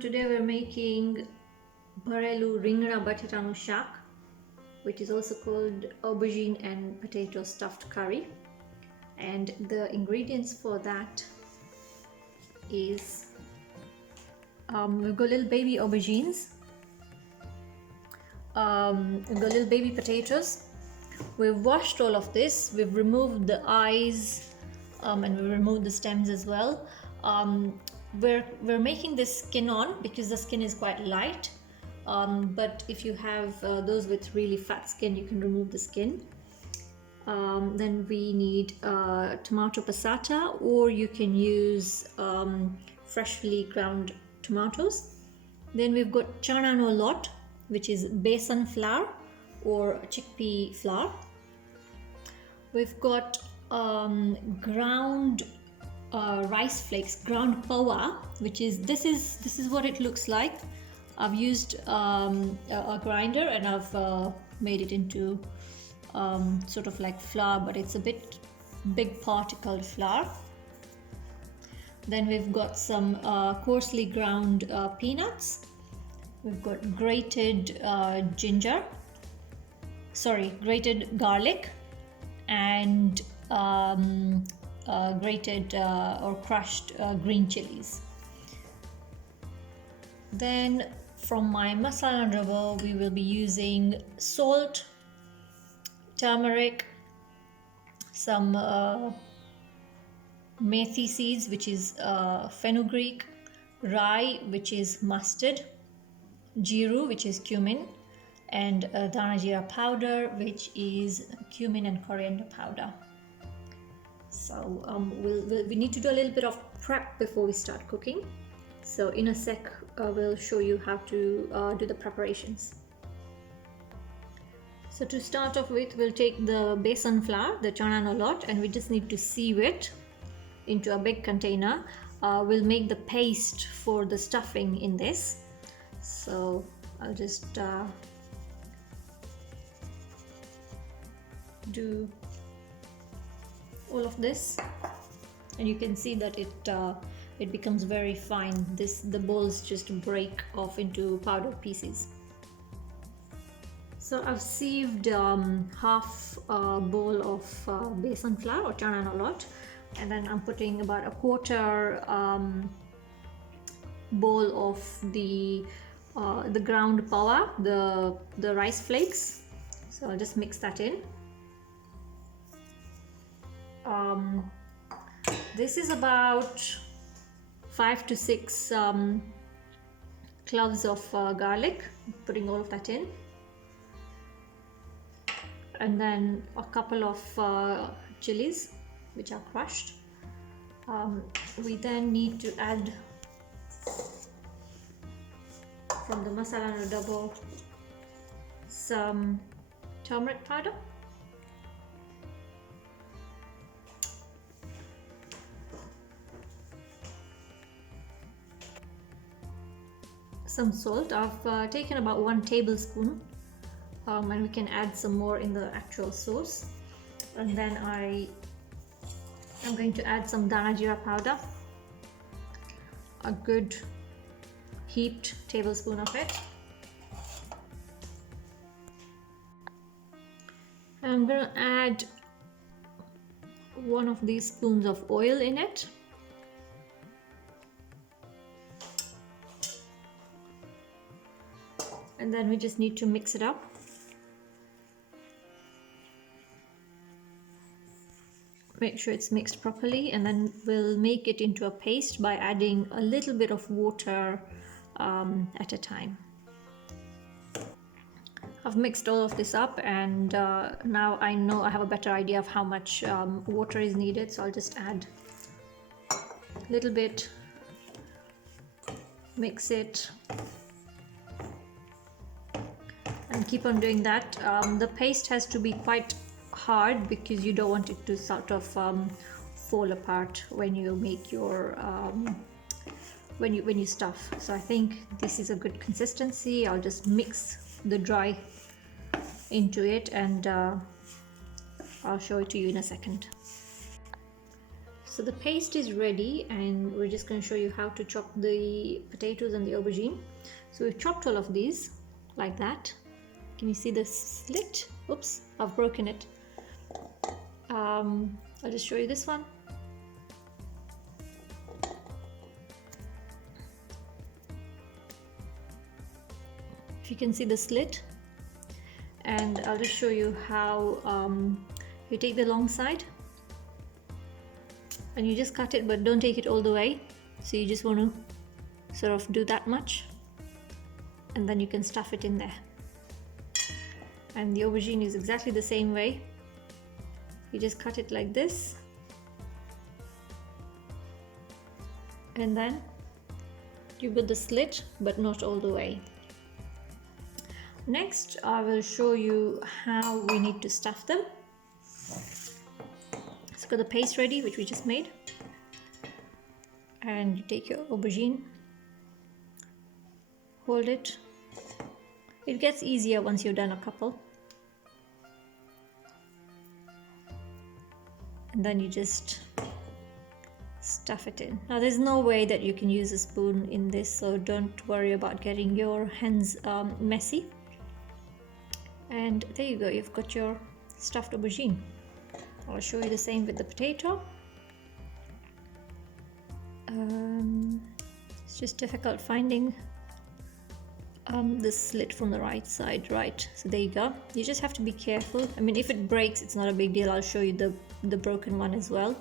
Today we're making Ringan Bateta Shaak, which is also called aubergine and potato stuffed curry. And the ingredients for that is we've got little baby aubergines, we've got little baby potatoes. We've washed all of this, we've removed the eyes and we removed the stems as well. We're making this skin on because the skin is quite light, but if you have those with really fat skin, you can remove the skin. Then we need tomato passata, or you can use freshly ground tomatoes. Then we've got chana no lot, which is besan flour or chickpea flour. We've got ground rice flakes, ground pawa, which is this is what it looks like. I've used a grinder and I've made it into sort of like flour, but it's a bit big particle flour. Then we've got some coarsely ground peanuts. We've got grated grated garlic, and grated or crushed green chilies. Then from my masala rubber, we will be using salt, turmeric, some methi seeds, which is fenugreek, rye, which is mustard, jiru, which is cumin, and dana jeera powder, which is cumin and coriander powder. So we need to do a little bit of prep before we start cooking. So in a sec, we'll show you how to do the preparations. So to start off with, we'll take the besan flour, the chana no lot, and we just need to sieve it into a big container. We'll make the paste for the stuffing in this. So I'll just do all of this, and you can see that it becomes very fine. The balls just break off into powdered pieces. So I've sieved half a bowl of besan flour or chana no lot, and then I'm putting about a quarter bowl of the ground pawa, the rice flakes. So I'll just mix that in. This is about 5 to 6 cloves of garlic, putting all of that in, and then a couple of chilies which are crushed. We then need to add from the masala no double some turmeric powder, some salt. I've taken about 1 tablespoon, and we can add some more in the actual sauce. And then I'm going to add some dana jeera powder, a good heaped tablespoon of it. And I'm going to add 1 of these spoons of oil in it. And then we just need to mix it up. Make sure it's mixed properly, and then we'll make it into a paste by adding a little bit of water at a time. I've mixed all of this up, and now I know I have a better idea of how much water is needed, so I'll just add a little bit, mix it, and keep on doing that. The paste has to be quite hard because you don't want it to sort of fall apart when you make your when you stuff. So I think this is a good consistency. I'll just mix the dry into it, and I'll show it to you in a second. So the paste is ready, and we're just going to show you how to chop the potatoes and the aubergine. So we've chopped all of these like that. Can you see the slit? Oops, I've broken it. I'll just show you this one. If you can see the slit, and I'll just show you how you take the long side and you just cut it, but don't take it all the way. So you just want to sort of do that much, and then you can stuff it in there. And the aubergine is exactly the same way. You just cut it like this, and then you put the slit, but not all the way. Next, I will show you how we need to stuff them. So got the paste ready, which we just made, and you take your aubergine, hold it. It gets easier once you've done a couple, and then you just stuff it in. Now there's no way that you can use a spoon in this, so don't worry about getting your hands messy. And there you go, you've got your stuffed aubergine. I'll show you the same with the potato. It's just difficult finding the slit from the right side. Right, so there you go. You just have to be careful. I mean, if it breaks, it's not a big deal. I'll show you the broken one as well.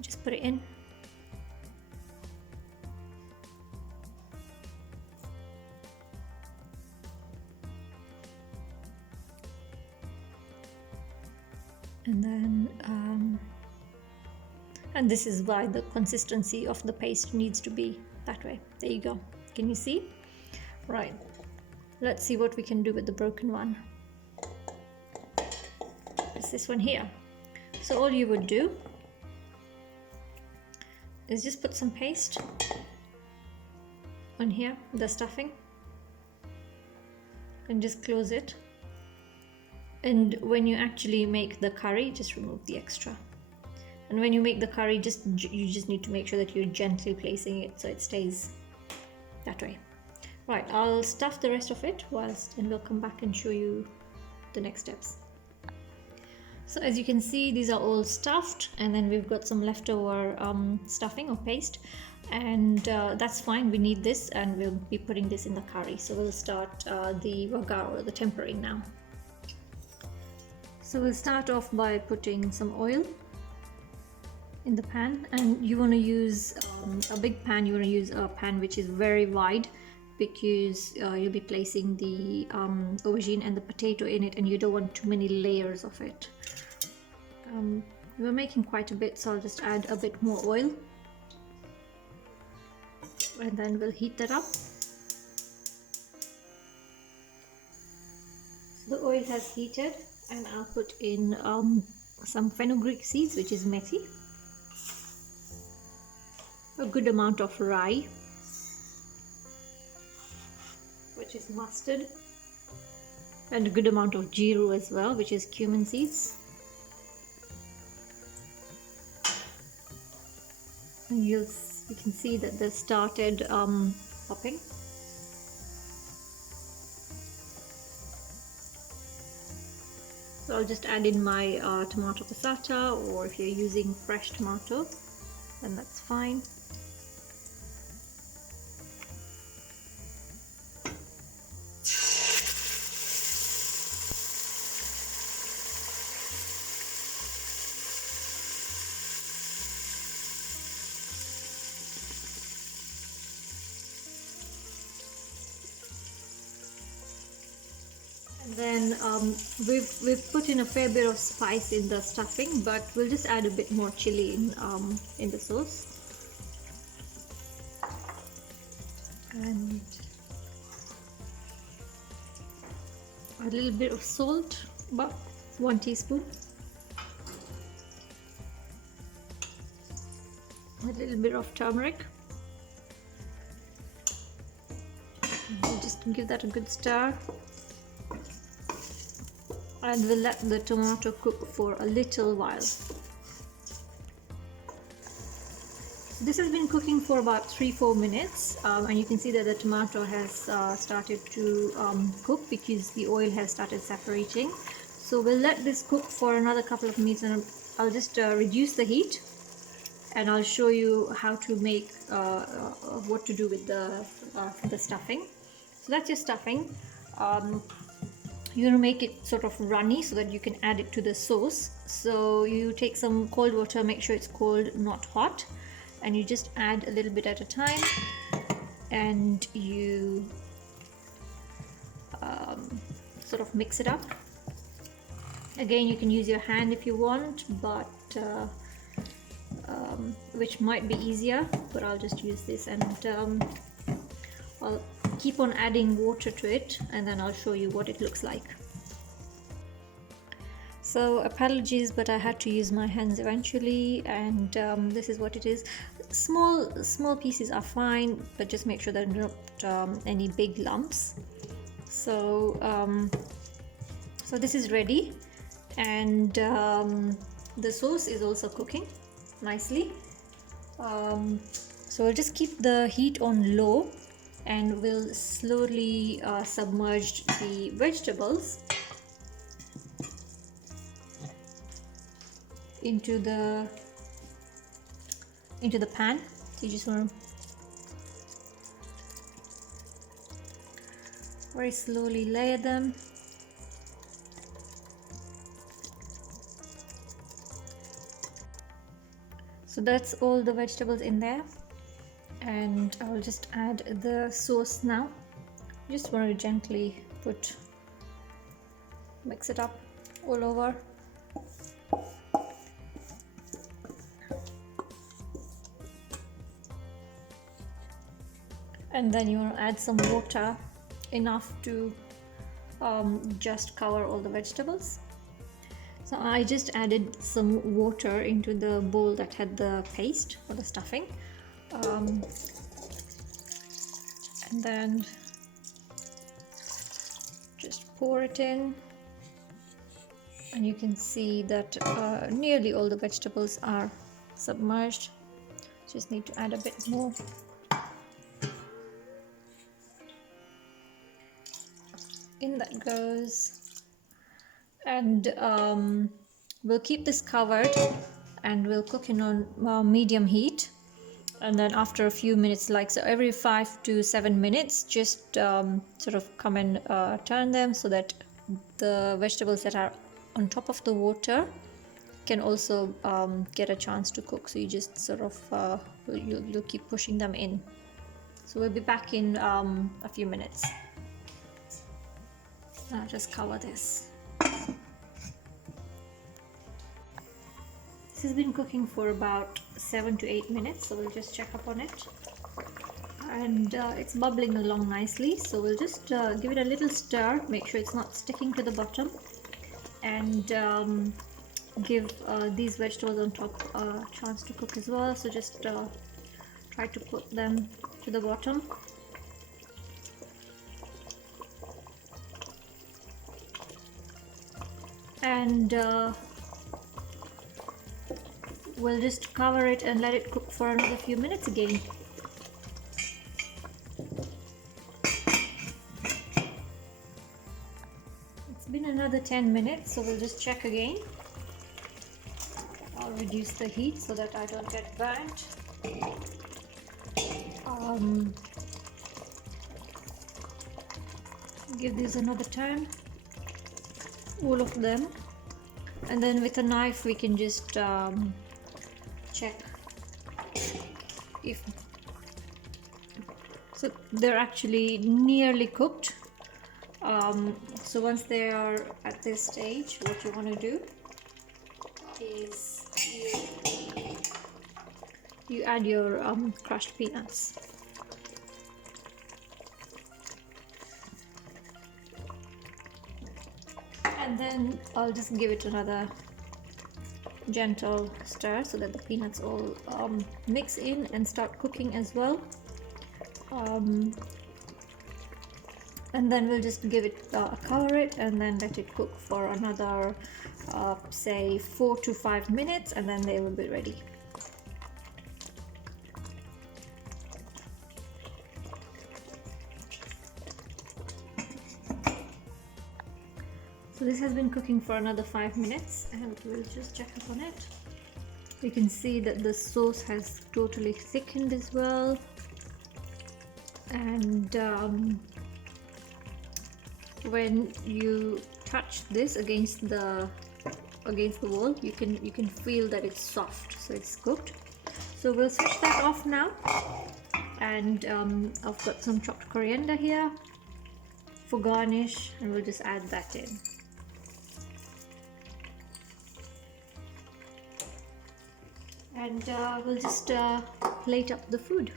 Just put it in. And then and this is why the consistency of the paste needs to be that way. There you go. Can you see? Right, let's see what we can do with the broken one. It's this one here. So all you would do is just put some paste on here, the stuffing, and just close it. And when you actually make the curry, just remove the extra. And when you make the curry, you just need to make sure that you're gently placing it so it stays that way. Right, I'll stuff the rest of it and we'll come back and show you the next steps. So as you can see, these are all stuffed, and then we've got some leftover stuffing or paste, and that's fine. We need this, and we'll be putting this in the curry. So we'll start the vagar, or the tempering now. So we'll start off by putting some oil in the pan, and you want to use a big pan. You want to use a pan which is very wide, because you'll be placing the aubergine and the potato in it, and you don't want too many layers of it. We're making quite a bit, so I'll just add a bit more oil, and then we'll heat that up. The oil has heated, and I'll put in some fenugreek seeds, which is methi, a good amount of rye, which is mustard, and a good amount of jeeru as well, which is cumin seeds. And you can see that they started popping. So I'll just add in my tomato passata, or if you're using fresh tomato, then that's fine. Then we've put in a fair bit of spice in the stuffing, but we'll just add a bit more chilli in the sauce. And a little bit of salt, about 1 teaspoon. A little bit of turmeric. We'll just give that a good stir. and we'll let the tomato cook for a little while. This has been cooking for about 3-4 minutes, and you can see that the tomato has started to cook because the oil has started separating. So we'll let this cook for another couple of minutes, and I'll just reduce the heat, and I'll show you how to make what to do with the stuffing. So that's your stuffing. You're gonna make it sort of runny so that you can add it to the sauce. So you take some cold water, make sure it's cold, not hot, and you just add a little bit at a time, and you sort of mix it up. Again, you can use your hand if you want, but which might be easier, but I'll just use this, and I'll keep on adding water to it, and then I'll show you what it looks like. So apologies, but I had to use my hands eventually, and this is what it is. Small pieces are fine, but just make sure there are not any big lumps. So so this is ready, and the sauce is also cooking nicely. So we'll just keep the heat on low, and we'll slowly submerge the vegetables into the pan. So you just want to very slowly layer them. So that's all the vegetables in there, and I'll just add the sauce now. Just want to gently mix it up all over. And then you want to add some water, enough to just cover all the vegetables. So I just added some water into the bowl that had the paste or the stuffing, and then just pour it in, and you can see that nearly all the vegetables are submerged. Just need to add a bit more. In that goes, and we'll keep this covered, and we'll cook it on medium heat, and then after a few minutes, like so every 5 to 7 minutes, just sort of come and turn them so that the vegetables that are on top of the water can also get a chance to cook. So you just sort of you'll keep pushing them in. So we'll be back in a few minutes. I'll just cover this. This has been cooking for about 7 to 8 minutes, so we'll just check up on it, and it's bubbling along nicely. So we'll just give it a little stir, make sure it's not sticking to the bottom, and give these vegetables on top a chance to cook as well. So just try to put them to the bottom. And we'll just cover it and let it cook for another few minutes again. It's been another 10 minutes, so we'll just check again. I'll reduce the heat so that I don't get burnt. Give these another turn, all of them, and then with a knife we can just check if so they're actually nearly cooked. So once they are at this stage, what you want to do is you add your crushed peanuts. And then I'll just give it another gentle stir so that the peanuts all mix in and start cooking as well. And then we'll just give it cover it and then let it cook for another say 4 to 5 minutes, and then they will be ready. So this has been cooking for another 5 minutes, and we'll just check up on it. You can see that the sauce has totally thickened as well, and when you touch this against the wall, you can feel that it's soft, so it's cooked. So we'll switch that off now, and I've got some chopped coriander here for garnish, and we'll just add that in. And we'll just plate up the food.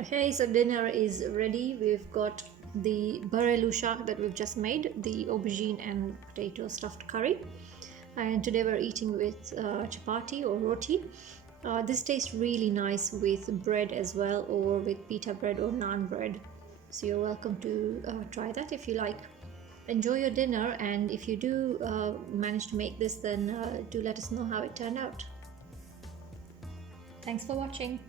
Okay, so dinner is ready. We've got the barelu shaak that we've just made, the aubergine and potato stuffed curry, and today we're eating with chapati or roti. This tastes really nice with bread as well, or with pita bread or naan bread, so you're welcome to try that if you like. Enjoy your dinner, and if you do manage to make this, then do let us know how it turned out. Thanks for watching.